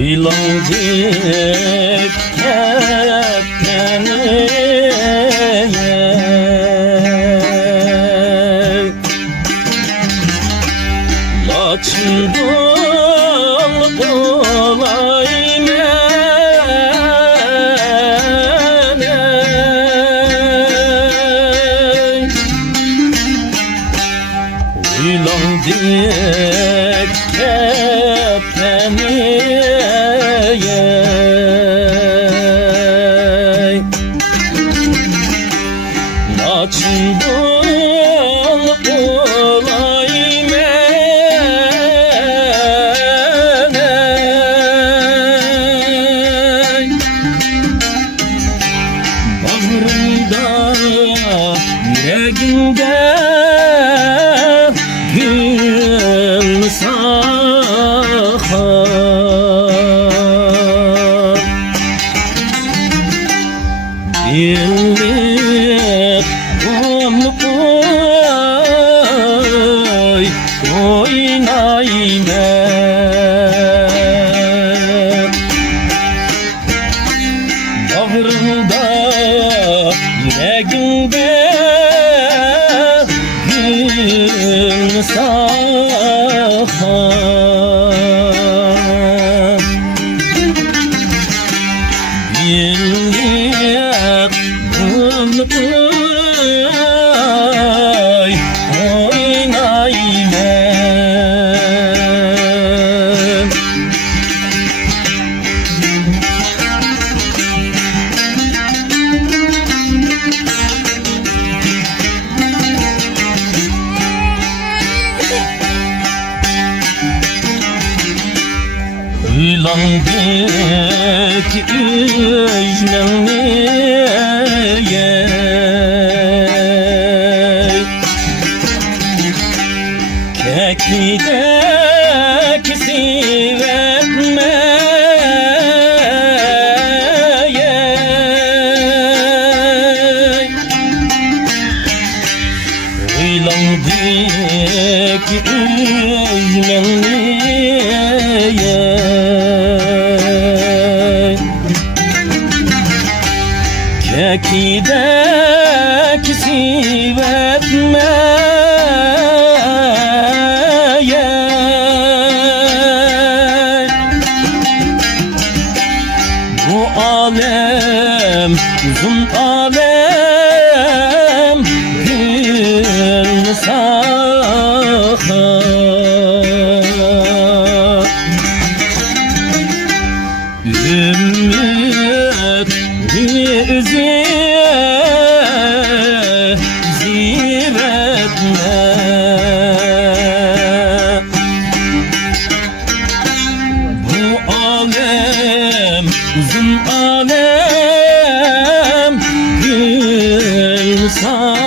Uylandık keptene, laçın dol kolay mene. Uylandık keptene, laçın dol kolay mene. Bağrımda, yüreğimde gül sakar. Birlik kumlu koy oynayma. Bağrımda, yüreğimde gül sakar. Birlik kumlu koy oynayma. Uylandık üzülmeye, kekidek sivetmeye. Uylandık üzülmeye, kekidek sivetmeye. Bu alem, uzun alem gül sakar. Ümmet yüzü zivetme. Bu alem, uzun alem gül sakar.